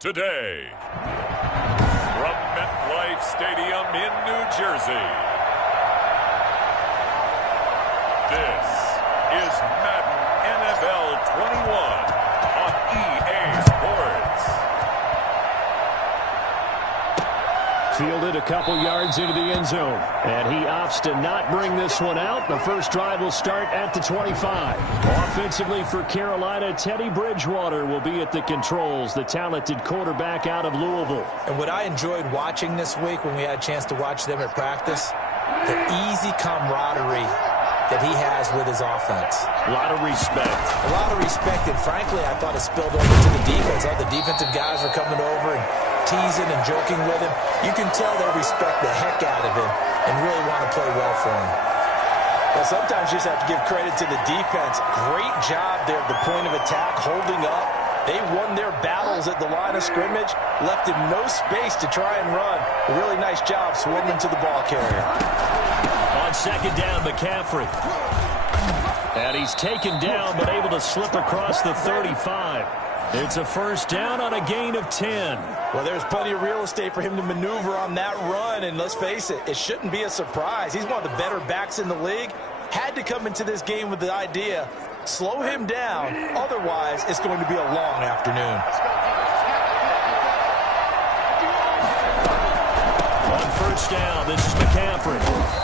today. From MetLife Stadium in New Jersey, this is Madden NFL 21 on EA Sports. Fielded a couple yards into the end zone, and he opts to not bring this one out. The first drive will start at the 25. Offensively for Carolina, Teddy Bridgewater will be at the controls, the talented quarterback out of Louisville. And what I enjoyed watching this week when we had a chance to watch them at practice, the easy camaraderie that he has with his offense. A lot of respect. A lot of respect, and frankly, I thought it spilled over to the defense. All the defensive guys are coming over and teasing and joking with him. You can tell they respect the heck out of him and really want to play well for him. Well, sometimes you just have to give credit to the defense. Great job there at the point of attack, holding up. They won their battles at the line of scrimmage, left him no space to try and run. A really nice job swarming to the ball carrier. On second down, McCaffrey. And he's taken down, but able to slip across the 35. It's a first down on a gain of 10. Well, there's plenty of real estate for him to maneuver on that run, and let's face it, it shouldn't be a surprise. He's one of the better backs in the league. Had to come into this game with the idea, slow him down, otherwise it's going to be a long afternoon. On first down, this is McCaffrey.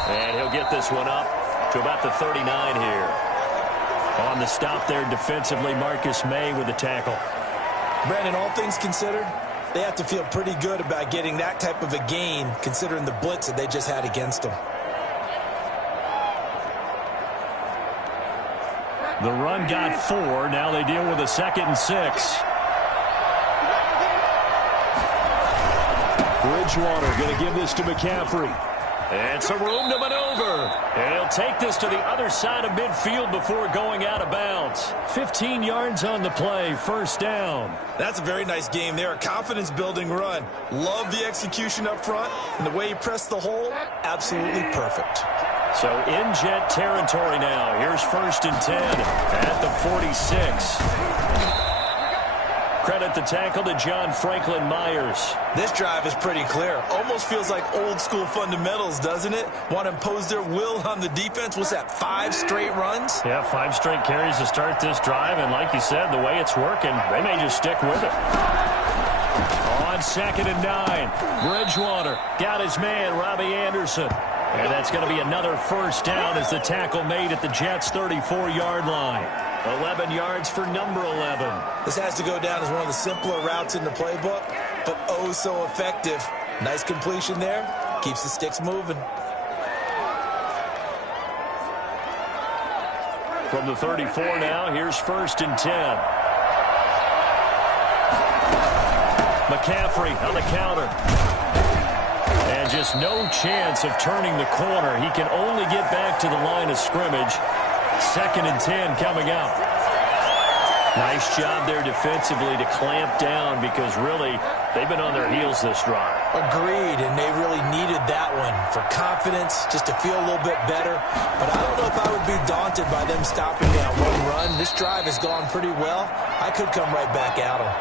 And he'll get this one up to about the 39 here. On the stop there defensively, Marcus May with the tackle. Brandon, all things considered, they have to feel pretty good about getting that type of a gain considering the blitz that they just had against them. The run got 4. Now they deal with a 2nd and 6. Bridgewater going to give this to McCaffrey. And some room to maneuver. And he'll take this to the other side of midfield before going out of bounds. 15 yards on the play, first down. That's a very nice game there, a confidence-building run. Love the execution up front, and the way he pressed the hole, absolutely perfect. So in jet territory now. Here's first and 10 at the 46. Credit the tackle to John Franklin Myers. This drive is pretty clear. Almost feels like old school fundamentals, doesn't it? Want to impose their will on the defense. What's that, 5 straight runs? Yeah, 5 straight carries to start this drive. And like you said, the way it's working, they may just stick with it. On second and 9, Bridgewater got his man, Robbie Anderson. And that's going to be another first down as the tackle made at the Jets' 34-yard line. 11 yards for number 11. This has to go down as one of the simpler routes in the playbook, but oh so effective. Nice completion there. Keeps the sticks moving. From the 34 now, here's first and 10. McCaffrey on the counter. And just no chance of turning the corner. He can only get back to the line of scrimmage. 2nd and 10 coming up. Nice job there defensively to clamp down because really they've been on their heels this drive. Agreed, and they really needed that one for confidence, just to feel a little bit better. But I don't know if I would be daunted by them stopping that one run. This drive has gone pretty well. I could come right back at them.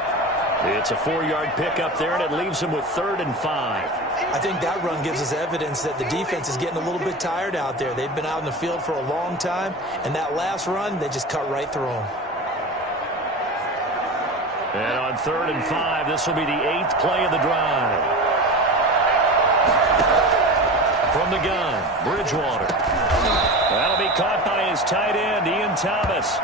It's a 4-yard pickup there, and it leaves them with 3rd and 5. I think that run gives us evidence that the defense is getting a little bit tired out there. They've been out in the field for a long time, and that last run, they just cut right through them. And on 3rd and 5, this will be the 8th play of the drive. From the gun, Bridgewater. That'll be caught by his tight end, Ian Thomas.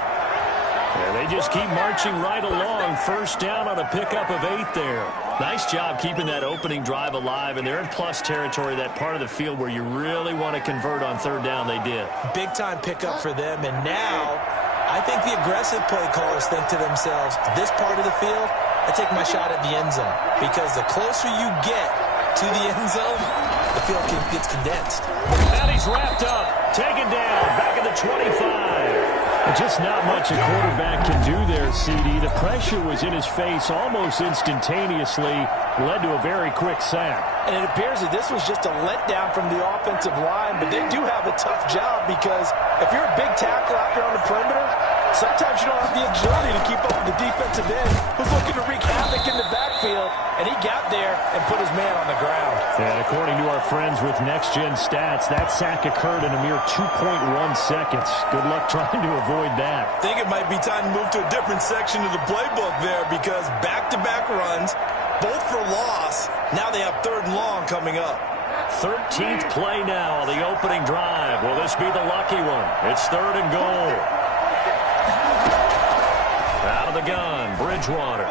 And they just keep marching right along. First down on a pickup of 8 there. Nice job keeping that opening drive alive, and they're in plus territory, that part of the field where you really want to convert on 3rd down. They did. Big-time pickup for them, and now I think the aggressive play callers think to themselves, this part of the field, I take my shot at the end zone, because the closer you get to the end zone, the field gets condensed. And he's wrapped up, taken down, back at the 25. Just not much a quarterback can do there, CD. The pressure was in his face almost instantaneously, led to a very quick sack. And it appears that this was just a letdown from the offensive line, but they do have a tough job because if you're a big tackle out there on the perimeter, sometimes you don't have the agility to keep up with the defensive end who's looking to wreak havoc in the backfield, and he got there and put his man on the ground. And according to our friends with Next Gen Stats, that sack occurred in a mere 2.1 seconds. Good luck trying to avoid that. I think it might be time to move to a different section of the playbook there because back-to-back runs, both for loss. Now they have 3rd and long coming up. 13th play now on the opening drive. Will this be the lucky one? It's 3rd and goal. Out of the gun, Bridgewater.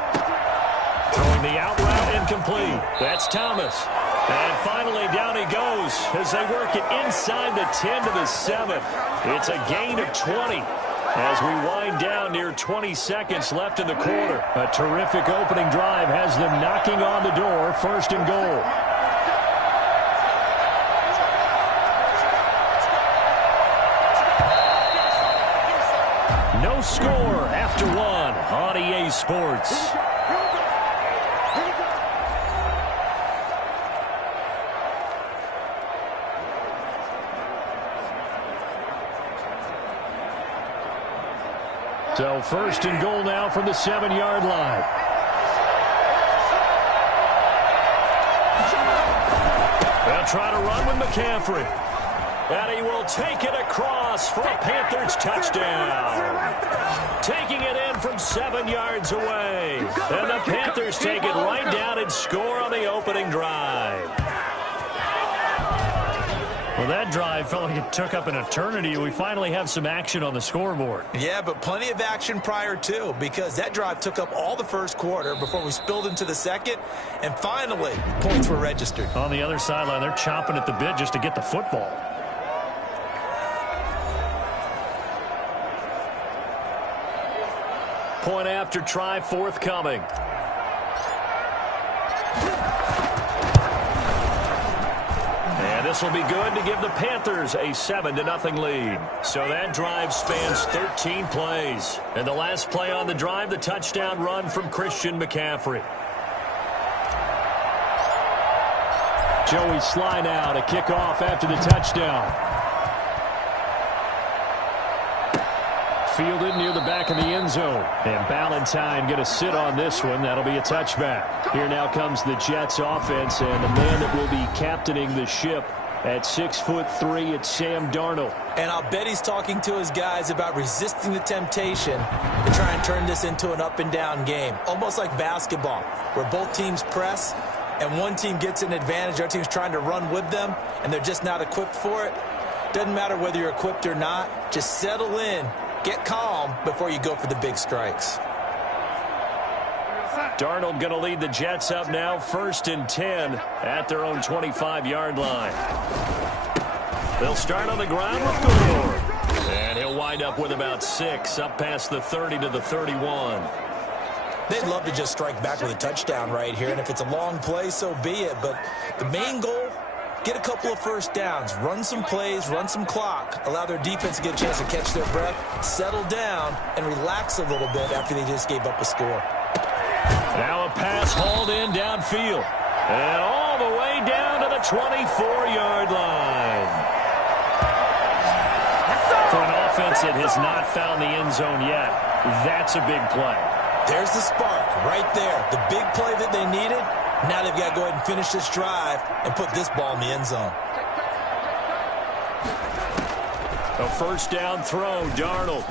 Throwing the out route incomplete. That's Thomas. And finally down he goes as they work it inside the 10 to the 7. It's a gain of 20. As we wind down near 20 seconds left in the quarter. A terrific opening drive has them knocking on the door. 1st and goal. No score after 1 on EA Sports. So 1st and goal now from the 7-yard line. They'll try to run with McCaffrey. And he will take it across for a Panthers touchdown. Taking it in from 7 yards away. And the Panthers take it right down and score on the opening drive. Well, that drive felt like it took up an eternity. We finally have some action on the scoreboard. Yeah, but plenty of action prior to, because that drive took up all the 1st quarter before we spilled into the 2nd, and finally, points were registered. On the other sideline, they're chomping at the bit just to get the football. Point after try forthcoming. This will be good to give the Panthers a 7-0 lead. So that drive spans 13 plays. And the last play on the drive, the touchdown run from Christian McCaffrey. Joey Sly now to kick off after the touchdown. Fielded near the back of the end zone. And Ballantyne going to sit on this one. That'll be a touchback. Here now comes the Jets offense, and the man that will be captaining the ship at 6'3", it's Sam Darnold. And I'll bet he's talking to his guys about resisting the temptation to try and turn this into an up-and-down game. Almost like basketball, where both teams press, and one team gets an advantage, the other team's trying to run with them, and they're just not equipped for it. Doesn't matter whether you're equipped or not. Just settle in, get calm before you go for the big strikes. Darnold going to lead the Jets up now, 1st and 10 at their own 25-yard line. They'll start on the ground with Gore. And he'll wind up with about 6, up past the 30 to the 31. They'd love to just strike back with a touchdown right here, and if it's a long play, so be it. But the main goal, get a couple of 1st downs, run some plays, run some clock, allow their defense to get a chance to catch their breath, settle down, and relax a little bit after they just gave up a score. Now a pass hauled in downfield. And all the way down to the 24-yard line. For an offense that has not found the end zone yet, that's a big play. There's the spark right there. The big play that they needed. Now they've got to go ahead and finish this drive and put this ball in the end zone. A 1st down throw, Darnold.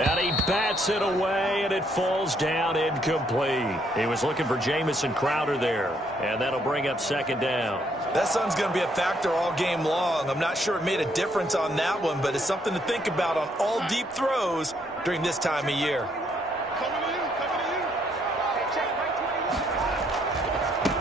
And he bats it away, and it falls down incomplete. He was looking for Jamison Crowder there, and that'll bring up 2nd down. That sun's going to be a factor all game long. I'm not sure it made a difference on that one, but it's something to think about on all deep throws during this time of year.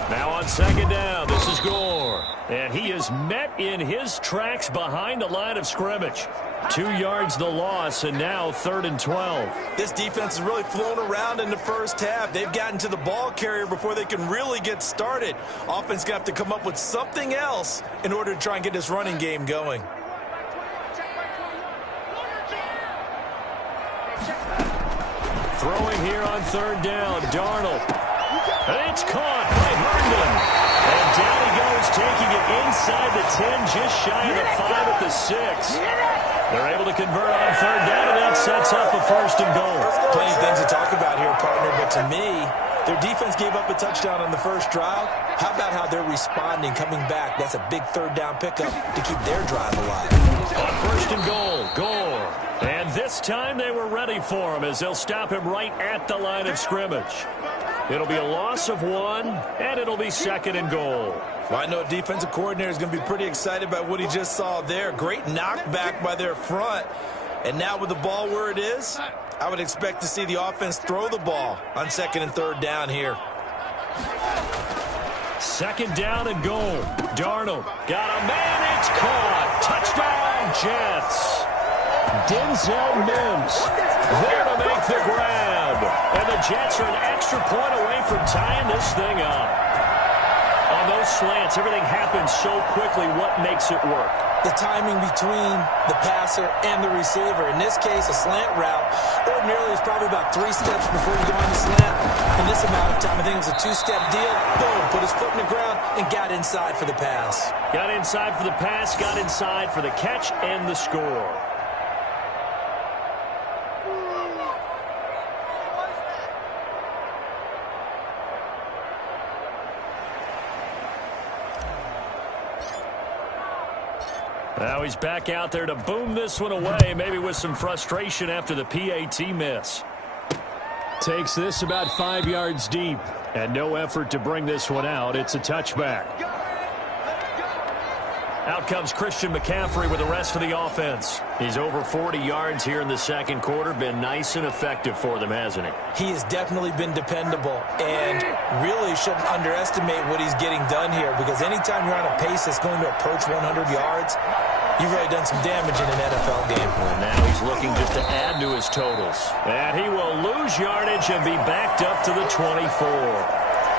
Now on 2nd down, this is Gore. And he is met in his tracks behind the line of scrimmage. 2 yards the loss, and now 3rd and 12. This defense has really flown around in the 1st half. They've gotten to the ball carrier before they can really get started. Offense going to have to come up with something else in order to try and get this running game going. Throwing here on 3rd down, Darnold. It's caught by Herndon. And down he goes, taking it inside the 10, just shy of the 5 at the 6. They're able to convert on third down, and that sets up a first and goal. Plenty of things to talk about here, partner, but to me, their defense gave up a touchdown on the first drive. How about how they're responding, coming back? That's a big third down pickup to keep their drive alive. On first and goal, Gore. And this time they were ready for him as they'll stop him right at the line of scrimmage. It'll be a loss of 1, and it'll be second and goal. Well, I know a defensive coordinator is going to be pretty excited by what he just saw there. Great knockback by their front. And now with the ball where it is, I would expect to see the offense throw the ball on second and third down here. Second down and goal. Darnold got a man. It's caught. Touchdown, Jets. Denzel Mims there to make the grab. And the Jets are an extra point away from tying this thing up. On those slants, everything happens so quickly. What makes it work? The timing between the passer and the receiver. In this case, a slant route ordinarily is probably about 3 steps before you go on the slant. In this amount of time, I think it was a 2-step deal. Boom, put his foot in the ground and got inside for the pass. Got inside for the pass, got inside for the catch and the score. Now he's back out there to boom this one away, maybe with some frustration after the PAT miss. Takes this about 5 yards deep, and no effort to bring this one out. It's a touchback. Out comes Christian McCaffrey with the rest of the offense. He's over 40 yards here in the second quarter. Been nice and effective for them, hasn't he? He has definitely been dependable, and really shouldn't underestimate what he's getting done here, because anytime you're on a pace that's going to approach 100 yards, you've really done some damage in an NFL game. And now he's looking just to add to his totals. And he will lose yardage and be backed up to the 24.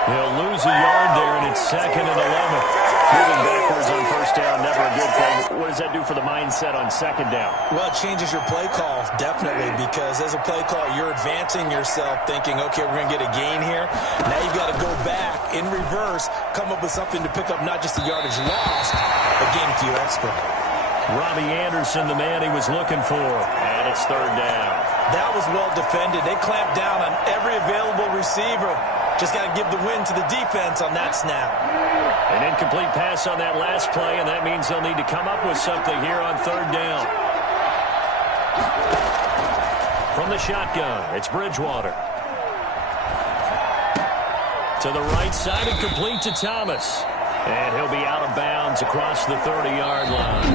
He'll lose a yard there, and it's second and 11. Moving backwards on first down, never a good thing. What does that do for the mindset on second down? Well, it changes your play call, definitely, because as a play call, you're advancing yourself, thinking, okay, we're going to get a gain here. Now you've got to go back in reverse, come up with something to pick up not just the yardage lost, but gain a few extra. Robbie Anderson, the man he was looking for, and it's third down. That was well defended. They clamped down on every available receiver. Just got to give the win to the defense on that snap. An incomplete pass on that last play, and that means they'll need to come up with something here on third down. From the shotgun, it's Bridgewater. To the right side and complete to Thomas. And he'll be out of bounds across the 30-yard line.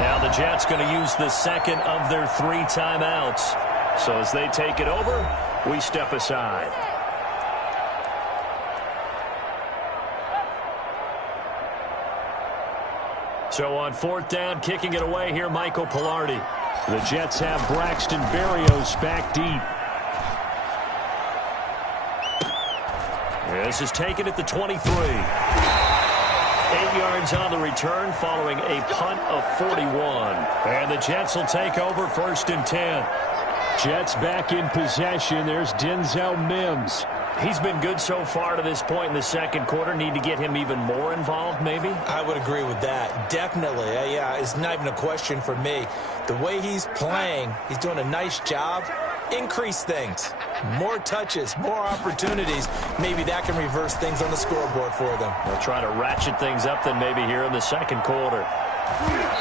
Now the Jets going to use the second of their 3 timeouts. So as they take it over, we step aside. So on fourth down, kicking it away here, Michael Pilardi. The Jets have Braxton Berrios back deep. This is taken at the 23. 8 yards on the return following a punt of 41. And the Jets will take over first and 10. Jets back in possession. There's Denzel Mims. He's been good so far to this point in the second quarter. Need to get him even more involved, maybe? I would agree with that. Definitely. Yeah, it's not even a question for me. The way he's playing, he's doing a nice job. Increase things. More touches, more opportunities. Maybe that can reverse things on the scoreboard for them. They'll try to ratchet things up then maybe here in the second quarter.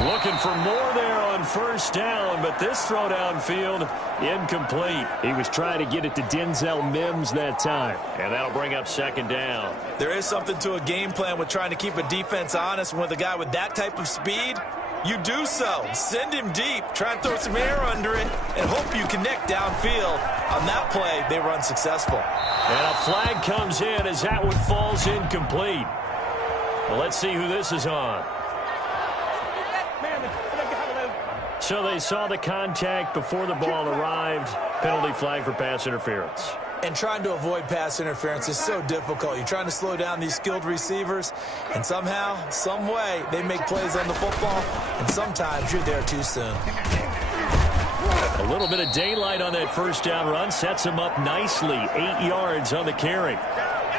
Looking for more there on first down, but this throw downfield, incomplete. He was trying to get it to Denzel Mims that time, and that'll bring up second down. There is something to a game plan with trying to keep a defense honest. With a guy with that type of speed, you do so. Send him deep. Try and throw some air under it and hope you connect downfield. On that play, they were unsuccessful. And a flag comes in as that one falls incomplete. Well, let's see who this is on. So they saw the contact before the ball arrived. Penalty flag for pass interference. And trying to avoid pass interference is so difficult. You're trying to slow down these skilled receivers, and somehow, some way, they make plays on the football, and sometimes you're there too soon. A little bit of daylight on that first down run sets him up nicely. 8 yards on the carry.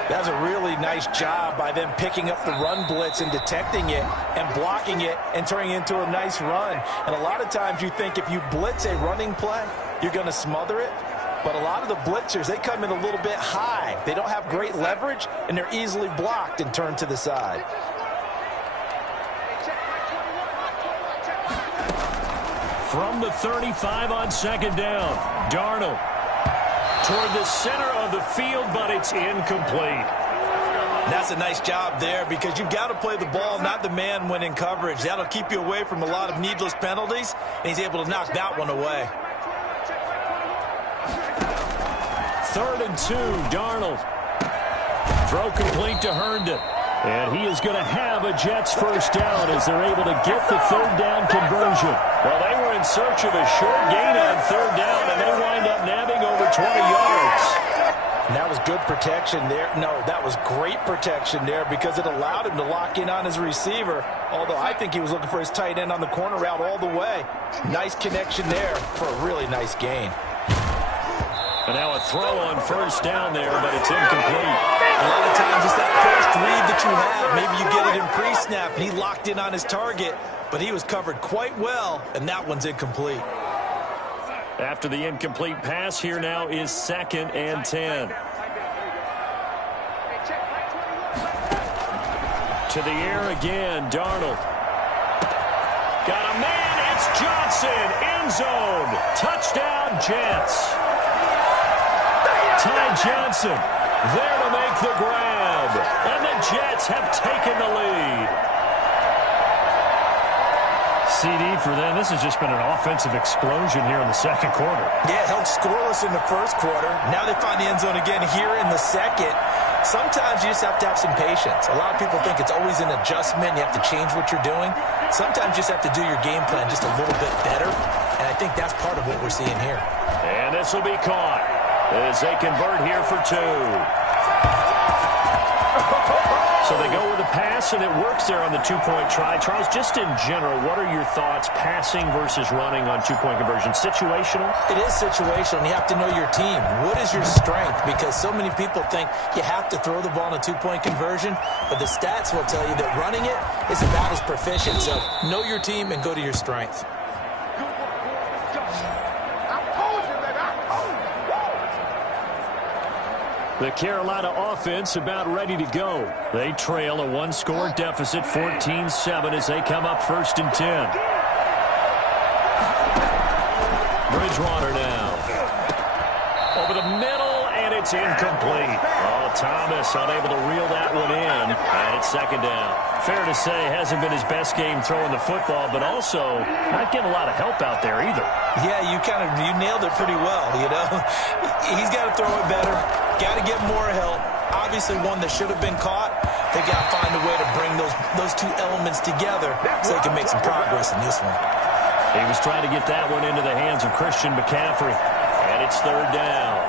That's a really nice job by them picking up the run blitz and detecting it and blocking it and turning it into a nice run. And a lot of times you think if you blitz a running play, you're going to smother it. But a lot of the blitzers, they come in a little bit high. They don't have great leverage, and they're easily blocked and turned to the side. From the 35 on second down, Darnold toward the center of the field, but it's incomplete. That's a nice job there because you've got to play the ball, not the man when in coverage. That'll keep you away from a lot of needless penalties, and he's able to knock that one away. 3rd and 2, Darnold. Throw complete to Herndon. And he is going to have a Jets first down as they're able to get the 3rd down conversion. Well, they were in search of a short gain on 3rd down, and they wind up nabbing over 20 yards. And that was good protection there. No, that was great protection there because it allowed him to lock in on his receiver, although I think he was looking for his tight end on the corner route all the way. Nice connection there for a really nice gain. And now a throw on first down there, but it's incomplete. A lot of times it's that first read that you have. Maybe you get it in pre-snap, and he locked in on his target, but he was covered quite well, and that one's incomplete. After the incomplete pass, here now is 2nd and 10. To the air again, Darnold. Got a man, it's Johnson, end zone. Touchdown, Jets. Ty Johnson there to make the grab. And the Jets have taken the lead. CD for them. This has just been an offensive explosion here in the second quarter. Yeah, held scoreless in the first quarter. Now they find the end zone again here in the second. Sometimes you just have to have some patience. A lot of people think it's always an adjustment. You have to change what you're doing. Sometimes you just have to do your game plan just a little bit better. And I think that's part of what we're seeing here. And this will be caught as they convert here for 2. So they go with a pass, and it works there on the 2-point try. Charles, just in general, what are your thoughts passing versus running on 2-point conversion? Situational? It is situational, and you have to know your team. What is your strength? Because so many people think you have to throw the ball in a 2-point conversion, but the stats will tell you that running it is about as proficient. So know your team and go to your strength. The Carolina offense about ready to go. They trail a 1-score deficit, 14-7, as they come up 1st and 10. Bridgewater now. Over the middle, and it's incomplete. Oh, Thomas unable to reel that one in, and it's 2nd down. Fair to say, hasn't been his best game throwing the football, but also not getting a lot of help out there either. Yeah, you nailed it pretty well, you know. He's got to throw it better. Got to get more help. Obviously one that should have been caught. They got to find a way to bring those two elements together so they can make some progress in this one. He was trying to get that one into the hands of Christian McCaffrey. And it's 3rd down.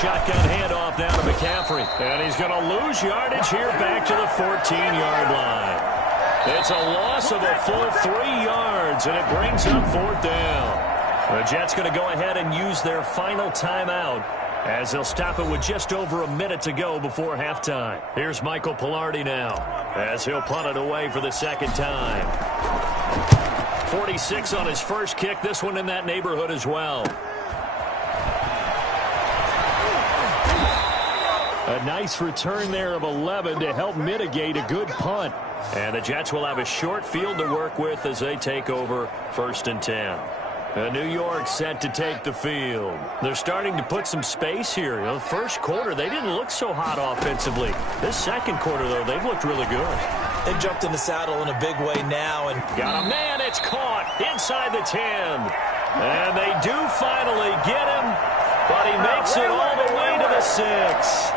Shotgun handoff down to McCaffrey. And he's going to lose yardage here back to the 14-yard line. It's a loss of a full 3 yards, and it brings up 4th down. The Jets going to go ahead and use their final timeout as they'll stop it with just over a minute to go before halftime. Here's Michael Pilardi now as he'll punt it away for the 2nd time. 46 on his first kick. This one in that neighborhood as well. A nice return there of 11 to help mitigate a good punt. And the Jets will have a short field to work with as they take over 1st and 10. New York set to take the field. They're starting to put some space here. You know, the first quarter, they didn't look so hot offensively. This second quarter, though, they've looked really good. They jumped in the saddle in a big way now. And got a man, it's caught inside the 10. And they do finally get him, but he makes it all the way to the 6.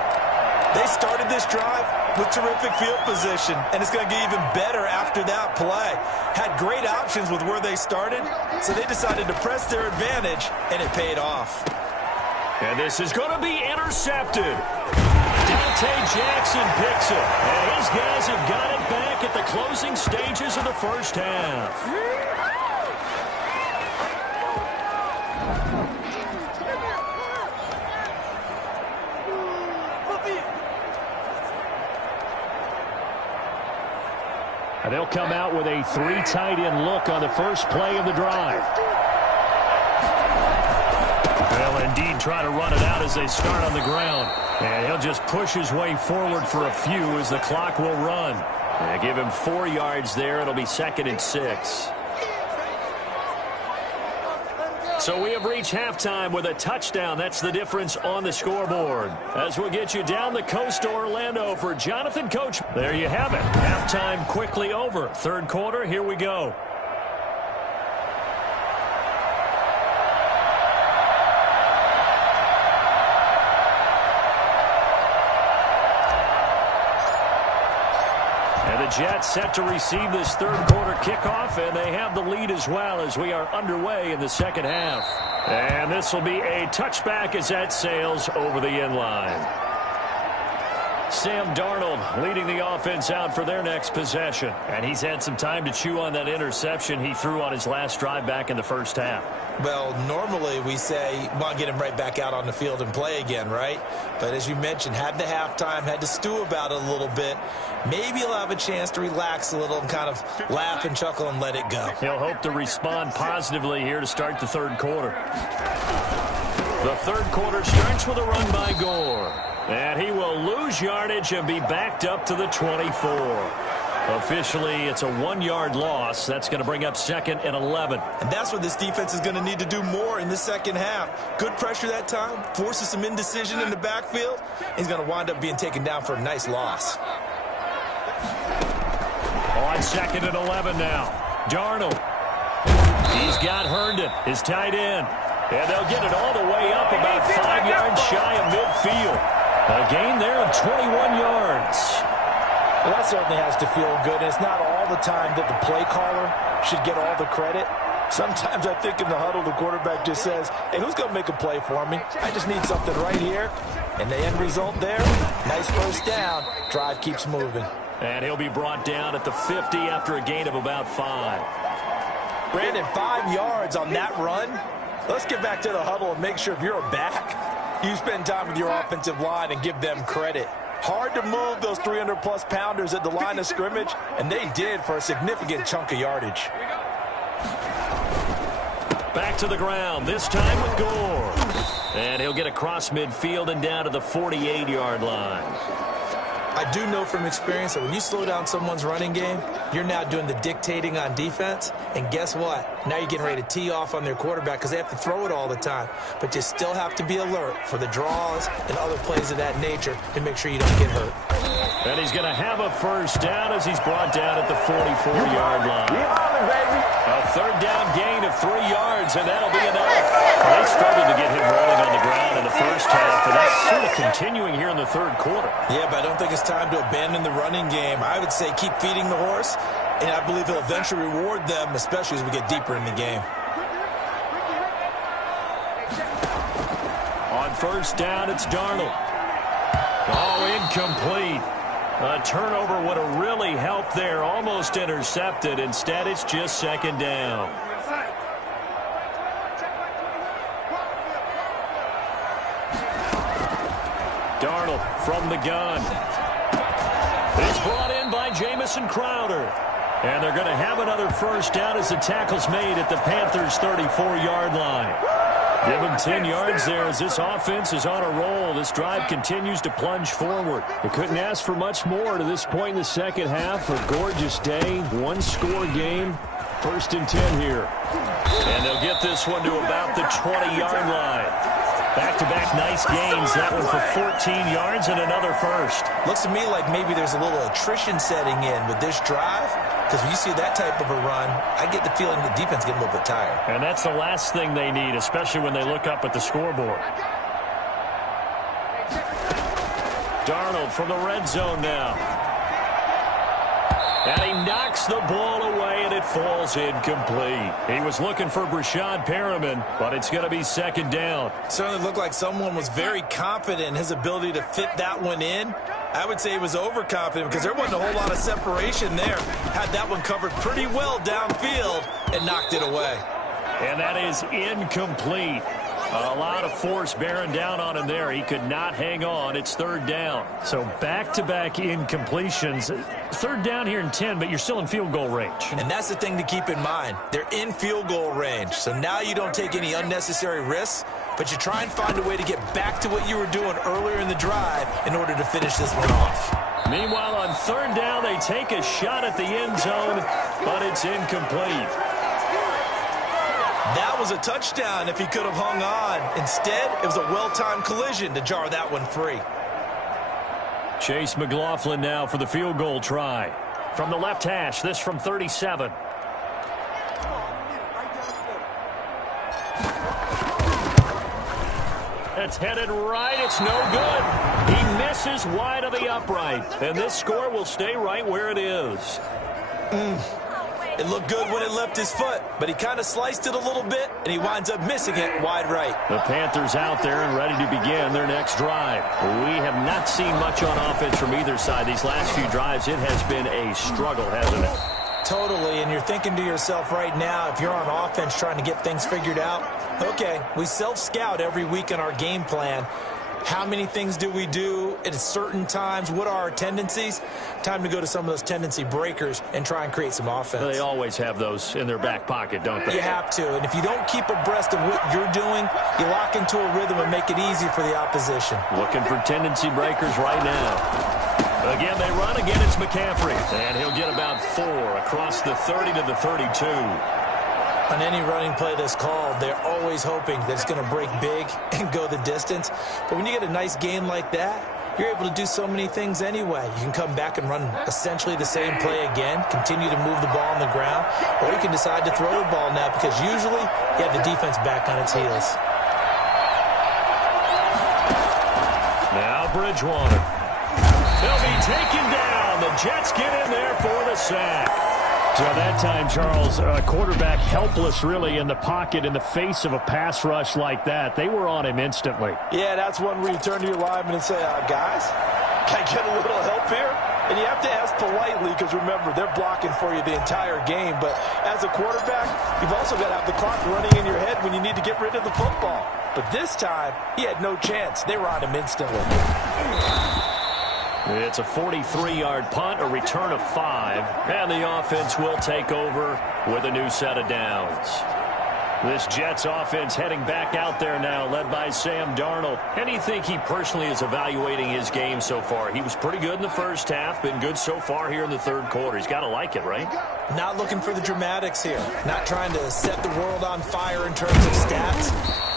They started this drive with terrific field position, and it's going to get even better after that play. Had great options with where they started, so they decided to press their advantage, and it paid off. And this is going to be intercepted. Down Jackson picks it. And his guys have got it back at the closing stages of the first half. And they'll come out with a 3 tight end look on the first play of the drive. They'll indeed try to run it out as they start on the ground. And he'll just push his way forward for a few as the clock will run. And give him 4 yards there. It'll be 2nd and 6. So we have reached halftime with a touchdown. That's the difference on the scoreboard. As we'll get you down the coast to Orlando for Jonathan Coach. There you have it. Halftime quickly over. Third quarter, here we go. The Jets set to receive this third quarter kickoff, and they have the lead as well as we are underway in the second half. And this will be a touchback as that sails over the end line. Sam Darnold leading the offense out for their next possession. And he's had some time to chew on that interception he threw on his last drive back in the first half. Well, normally we say, well, get him right back out on the field and play again, right? But as you mentioned, had the halftime, had to stew about it a little bit. Maybe he'll have a chance to relax a little and kind of laugh and chuckle and let it go. He'll hope to respond positively here to start the third quarter. The third quarter starts with a run by Gore. And he will lose yardage and be backed up to the 24. Officially, it's a 1-yard loss. That's going to bring up 2nd and 11. And that's what this defense is going to need to do more in the second half. Good pressure that time, forces some indecision in the backfield. He's going to wind up being taken down for a nice loss. On 2nd and 11 now. Darnold. He's got Herndon, his tight end. And they'll get it all the way up about 5 yards shy of midfield. A gain there of 21 yards. Well, that certainly has to feel good. And it's not all the time that the play caller should get all the credit. Sometimes I think in the huddle, the quarterback just says, hey, who's going to make a play for me? I just need something right here. And the end result there, nice first down. Drive keeps moving. And he'll be brought down at the 50 after a gain of about 5. Brandon, 5 yards on that run. Let's get back to the huddle and make sure if you're a back, you spend time with your offensive line and give them credit. Hard to move those 300-plus pounders at the line of scrimmage, and they did for a significant chunk of yardage. Back to the ground, this time with Gore. And he'll get across midfield and down to the 48-yard line. I do know from experience that when you slow down someone's running game, you're now doing the dictating on defense. And guess what? Now you're getting ready to tee off on their quarterback because they have to throw it all the time. But you still have to be alert for the draws and other plays of that nature to make sure you don't get hurt. And he's going to have a first down as he's brought down at the 44-yard line. A third down gain of 3 yards, and that'll be enough. They started to get him rolling on the ground in the first half, and that's sort of continuing here in the third quarter. Yeah, but I don't think it's time to abandon the running game. I would say keep feeding the horse, and I believe he'll eventually reward them, especially as we get deeper in the game. On first down, it's Darnold. Oh, incomplete. A turnover would have really helped there. Almost intercepted. Instead, it's just 2nd down. Darnold from the gun. It's brought in by Jamison Crowder. And they're going to have another first down as the tackle's made at the Panthers' 34-yard line. Give him 10 yards there as this offense is on a roll. This drive continues to plunge forward. They couldn't ask for much more to this point in the second half. A gorgeous day, 1-score game. 1st and 10 here. And they'll get this one to about the 20-yard line. Back-to-back nice gains. That one for 14 yards and another first. Looks to me like maybe there's a little attrition setting in with this drive. Because when you see that type of a run, I get the feeling the defense getting a little bit tired. And that's the last thing they need, especially when they look up at the scoreboard. Darnold from the red zone now. And he knocks the ball away, and it falls incomplete. He was looking for Brashad Perriman, but it's going to be second down. Certainly looked like someone was very confident in his ability to fit that one in. I would say he was overconfident because there wasn't a whole lot of separation there. Had that one covered pretty well downfield and knocked it away. And that is incomplete. A lot of force bearing down on him there. He could not hang on. It's third down. So back-to-back incompletions. Third down here in 10, but you're still in field goal range. And that's the thing to keep in mind. They're in field goal range. So now you don't take any unnecessary risks, but you try and find a way to get back to what you were doing earlier in the drive in order to finish this one off. Meanwhile, on third down, they take a shot at the end zone, but it's incomplete. That was a touchdown if he could have hung on. Instead, it was a well-timed collision to jar that one free. Chase McLaughlin now for the field goal try. From the left hash, this from 37. It's headed right. It's no good. He misses wide of the upright. And this score will stay right where it is. It looked good when it left his foot, but he kind of sliced it a little bit, and he winds up missing it wide right. The Panthers out there and ready to begin their next drive. We have not seen much on offense from either side. These last few drives, it has been a struggle, hasn't it? Totally, and you're thinking to yourself right now, if you're on offense trying to get things figured out, okay, we self-scout every week in our game plan. How many things do we do at certain times? What are our tendencies? Time to go to some of those tendency breakers and try and create some offense. They always have those in their back pocket, don't they? You have to. And if you don't keep abreast of what you're doing, you lock into a rhythm and make it easy for the opposition. Looking for tendency breakers right now. Again, they run. Again, it's McCaffrey. And he'll get about 4 across the 30 to the 32. On any running play that's called, they're always hoping that it's going to break big and go the distance. But when you get a nice game like that, you're able to do so many things anyway. You can come back and run essentially the same play again, continue to move the ball on the ground, or you can decide to throw the ball now because usually you have the defense back on its heels. Now Bridgewater. They'll be taken down. The Jets get in there for the sack. So that time, Charles, quarterback helpless really in the pocket in the face of a pass rush like that. They were on him instantly. Yeah, that's one where you turn to your lineman and say, guys, can I get a little help here? And you have to ask politely because, remember, they're blocking for you the entire game. But as a quarterback, you've also got to have the clock running in your head when you need to get rid of the football. But this time, he had no chance. They were on him instantly. It's a 43-yard punt, a return of 5, and the offense will take over with a new set of downs. This Jets offense heading back out there now, led by Sam Darnold. And you think he personally is evaluating his game so far? He was pretty good in the first half, been good so far here in the third quarter. He's got to like it, right? Not looking for the dramatics here. Not trying to set the world on fire in terms of stats.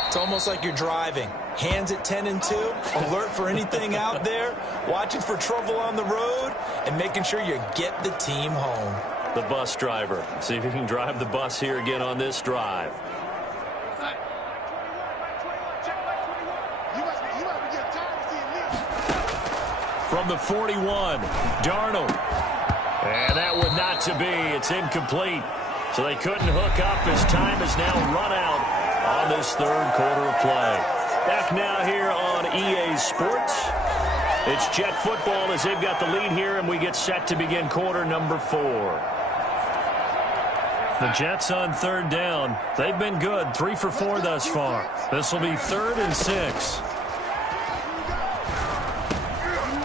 It's almost like you're driving. Hands at 10 and 2, alert for anything out there, watching for trouble on the road, and making sure you get the team home. The bus driver. See if he can drive the bus here again on this drive. From the 41, Darnold. And that would not to be. It's incomplete. So they couldn't hook up as time has now run out on this third quarter of play. Back now here on EA Sports. It's Jet football as they've got the lead here, and we get set to begin quarter number 4. The Jets on third down. They've been good, 3 for 4 thus far. This will be 3rd and 6.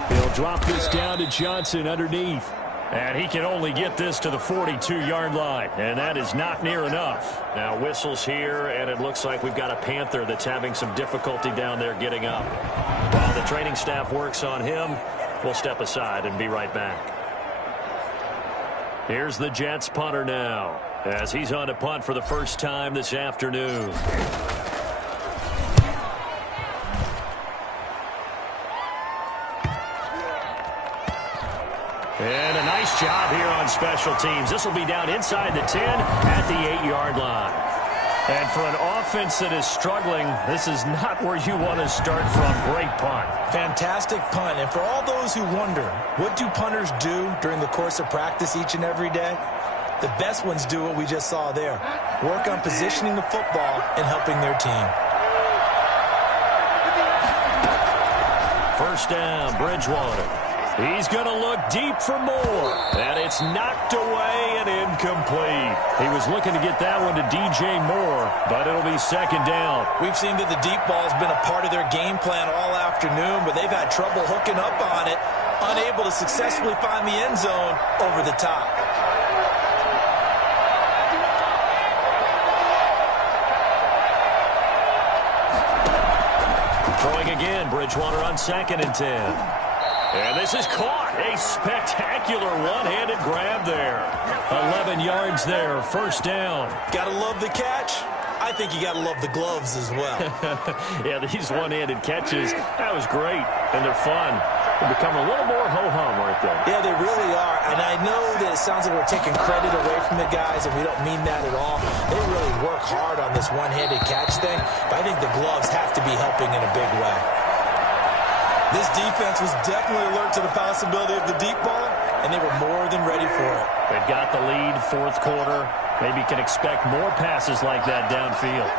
He'll drop this down to Johnson underneath. And he can only get this to the 42-yard line, and that is not near enough. Now whistles here, and it looks like we've got a Panther that's having some difficulty down there getting up. While the training staff works on him, we'll step aside and be right back. Here's the Jets punter now, as he's on to punt for the first time this afternoon. And a nice job here on special teams. This will be down inside the 10 at the 8-yard line. And for an offense that is struggling, this is not where you want to start from. Great punt. Fantastic punt. And for all those who wonder, what do punters do during the course of practice each and every day? The best ones do what we just saw there. Work on positioning the football and helping their team. First down, Bridgewater. He's going to look deep for more. And it's knocked away and incomplete. He was looking to get that one to DJ Moore, but it'll be second down. We've seen that the deep ball has been a part of their game plan all afternoon, but they've had trouble hooking up on it, unable to successfully find the end zone over the top. Throwing again, Bridgewater on 2nd and 10. And this is caught. A spectacular one-handed grab there. 11 yards there, first down. Gotta love the catch. I think you gotta love the gloves as well. Yeah, these one-handed catches, that was great. And they're fun. They become a little more ho-hum, aren't they? Yeah, they really are. And I know that it sounds like we're taking credit away from the guys, and we don't mean that at all. They really work hard on this one-handed catch thing, but I think the gloves have to be helping in a big way. This defense was definitely alert to the possibility of the deep ball, and they were more than ready for it. They've got the lead, fourth quarter. Maybe can expect more passes like that downfield.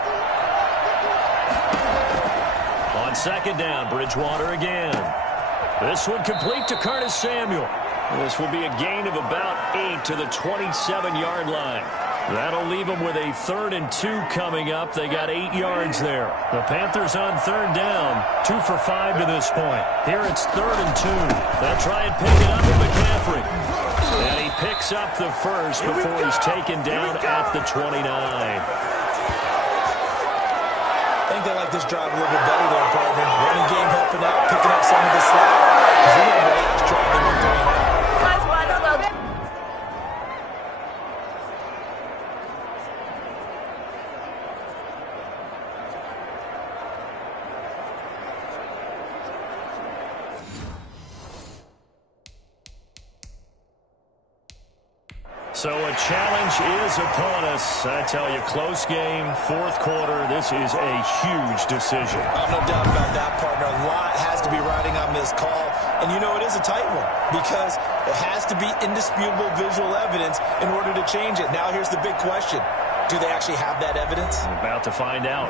On second down, Bridgewater again. This one complete to Curtis Samuel. This will be a gain of about 8 to the 27-yard line. That'll leave them with a 3rd and 2 coming up. They got 8 yards there. The Panthers on 3rd down, 2 for 5 to this point. Here it's 3rd and 2. They'll try and pick it up with McCaffrey. And he picks up the first before he's taken down at the 29. I think they like this drive a little bit better there, partner. Running game helping out, picking up some of the slack. Because we remember the last drive they went 3 and out. So a challenge is upon us. I tell you, close game, fourth quarter. This is a huge decision. No doubt about that, partner. A lot has to be riding on this call. And you know it is a tight one because it has to be indisputable visual evidence in order to change it. Now here's the big question. Do they actually have that evidence? I'm about to find out.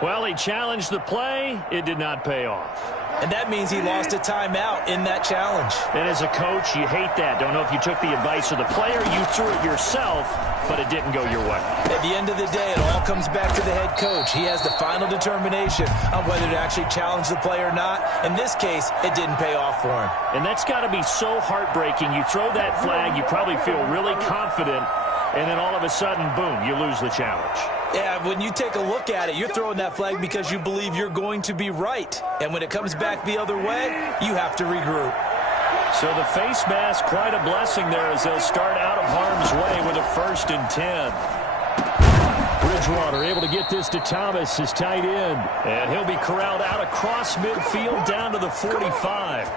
Well, he challenged the play. It did not pay off. And that means he lost a timeout in that challenge. And as a coach, you hate that. Don't know if you took the advice of the player, you threw it yourself, but it didn't go your way. At the end of the day, it all comes back to the head coach. He has the final determination on whether to actually challenge the play or not. In this case, it didn't pay off for him. And that's got to be so heartbreaking. You throw that flag, you probably feel really confident, and then all of a sudden, boom, you lose the challenge. Yeah, when you take a look at it, you're throwing that flag because you believe you're going to be right. And when it comes back the other way, you have to regroup. So the face mask, quite a blessing there as they'll start out of harm's way with a 1st and 10. Bridgewater able to get this to Thomas, his tight end. And he'll be corralled out across midfield down to the 45.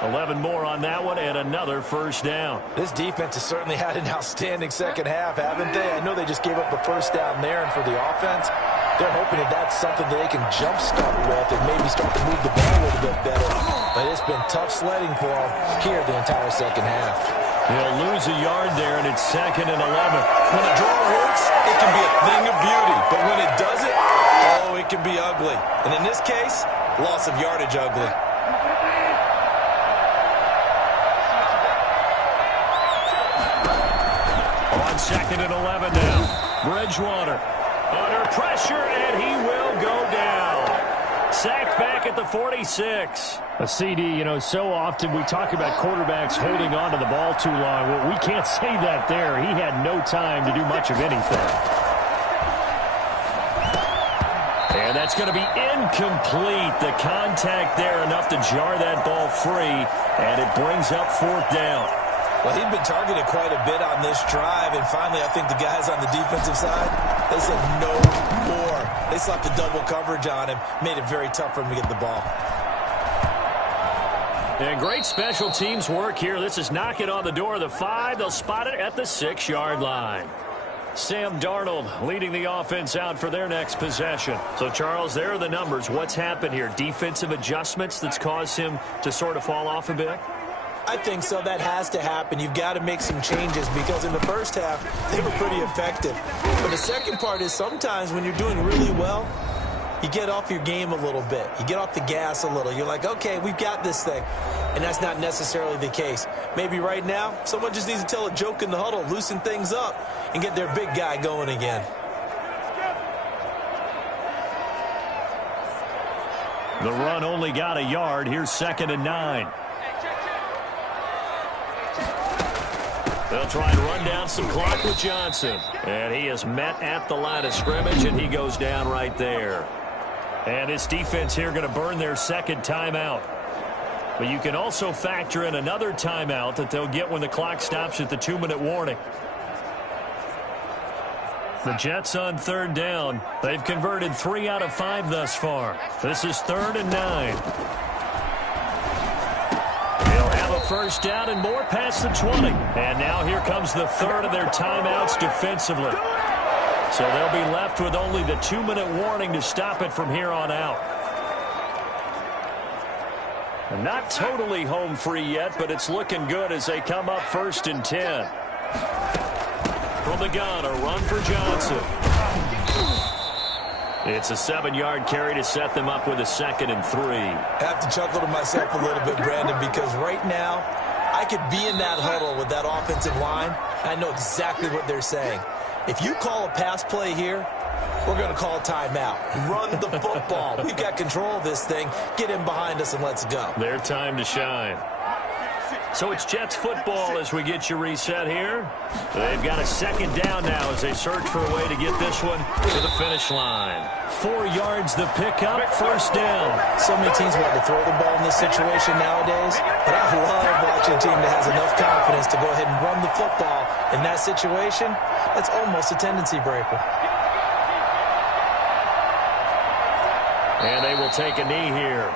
11 more on that one and another first down. This defense has certainly had an outstanding second half, haven't they? I know they just gave up a first down there, and for the offense, they're hoping that that's something that they can jumpstart with and maybe start to move the ball a little bit better. But it's been tough sledding for them here the entire second half. They'll lose a yard there, and it's 2nd and 11. When a draw works, it can be a thing of beauty. But when it doesn't, oh, it can be ugly. And in this case, loss of yardage ugly. On 2nd and 11 now. Bridgewater under pressure, and he will go down. Sacked back at the 46. A CD, you know, so often we talk about quarterbacks holding on to the ball too long. Well, we can't say that there. He had no time to do much of anything. And that's going to be incomplete. The contact there enough to jar that ball free, and it brings up 4th down. Well, he'd been targeted quite a bit on this drive, and finally I think the guys on the defensive side They said no more. They slapped the double coverage on him, made it very tough for him to get the ball. And great special teams work here. This is knocking on the door of the 5. They'll spot it at the 6-yard line. Sam Darnold leading the offense out for their next possession. So, Charles, there are the numbers. What's happened here? Defensive adjustments that's caused him to sort of fall off a bit? I think so. That has to happen. You've got to make some changes because in the first half, they were pretty effective. But the second part is sometimes when you're doing really well, you get off your game a little bit. You get off the gas a little. You're like, okay, we've got this thing. And that's not necessarily the case. Maybe right now, someone just needs to tell a joke in the huddle, loosen things up, and get their big guy going again. The run only got a yard. Here's 2nd and 9. They'll try and run down some clock with Johnson. And he is met at the line of scrimmage, and he goes down right there. And this defense here going to burn their second timeout. But you can also factor in another timeout that they'll get when the clock stops at the 2-minute warning. The Jets on 3rd down. They've converted 3 out of 5 thus far. This is 3rd and 9. They'll have a first down and more past the 20. And now here comes the 3rd of their timeouts defensively. So they'll be left with only the 2-minute warning to stop it from here on out. Not totally home free yet, but it's looking good as they come up 1st and 10. From the gun, a run for Johnson. It's a 7-yard carry to set them up with a 2nd and 3. I have to chuckle to myself a little bit, Brandon, because right now I could be in that huddle with that offensive line. I know exactly what they're saying. If you call a pass play here, we're going to call a timeout. Run the football. We've got control of this thing. Get in behind us and let's go. Their time to shine. So it's Jets football as we get you reset here. They've got a 2nd down now as they search for a way to get this one to the finish line. 4 yards the pickup, 1st down. So many teams want to throw the ball in this situation nowadays, but I love watching a team that has enough confidence to go ahead and run the football in that situation. That's almost a tendency breaker. And they will take a knee here.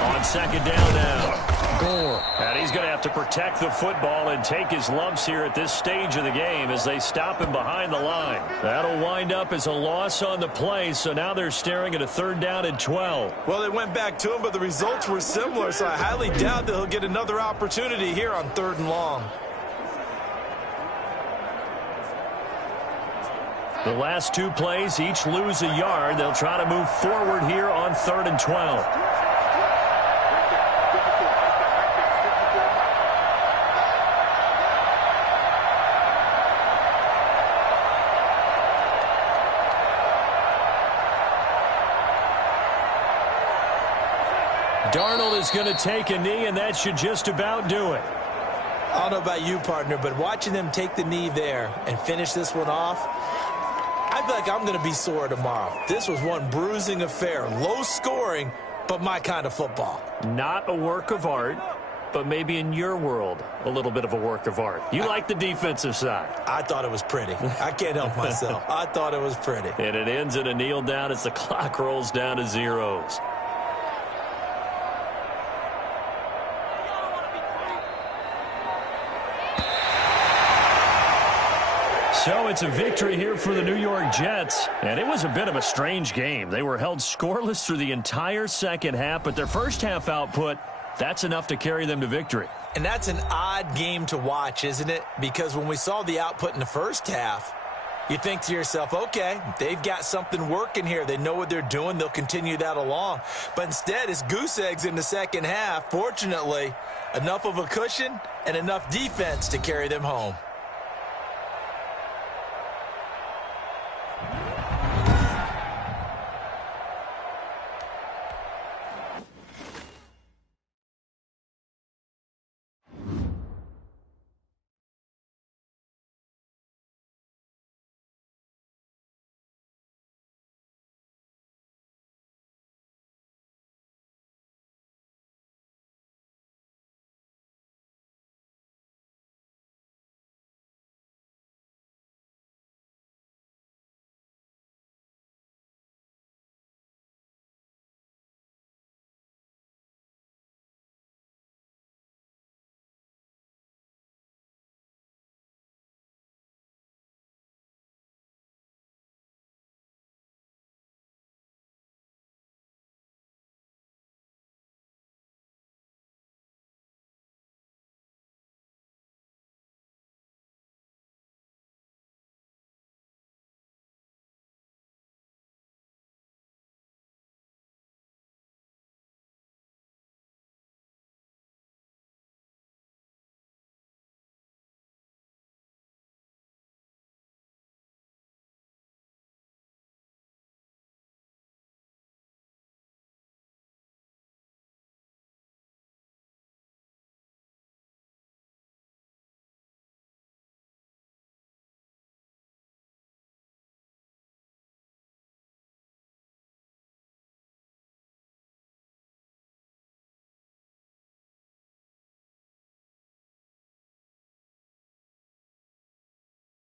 On 2nd down now. Gore. And he's going to have to protect the football and take his lumps here at this stage of the game as they stop him behind the line. That'll wind up as a loss on the play, so now they're staring at a 3rd down and 12. Well, they went back to him, but the results were similar, so I highly doubt that he'll get another opportunity here on 3rd and long. The last 2 plays each lose a yard. They'll try to move forward here on 3rd and 12. Darnold is going to take a knee, and that should just about do it. I don't know about you, partner, but watching them take the knee there and finish this one off, I feel like I'm going to be sore tomorrow. This was one bruising affair. Low scoring, but my kind of football. Not a work of art, but maybe in your world, a little bit of a work of art. You like the defensive side. I thought it was pretty. I can't help myself. I thought it was pretty. And it ends in a kneel down as the clock rolls down to zeros. So it's a victory here for the New York Jets, and it was a bit of a strange game. They were held scoreless through the entire second half, but their first half output, that's enough to carry them to victory. And that's an odd game to watch, isn't it? Because when we saw the output in the first half, you think to yourself, okay, they've got something working here. They know what they're doing. They'll continue that along. But instead, it's goose eggs in the second half. Fortunately, enough of a cushion and enough defense to carry them home.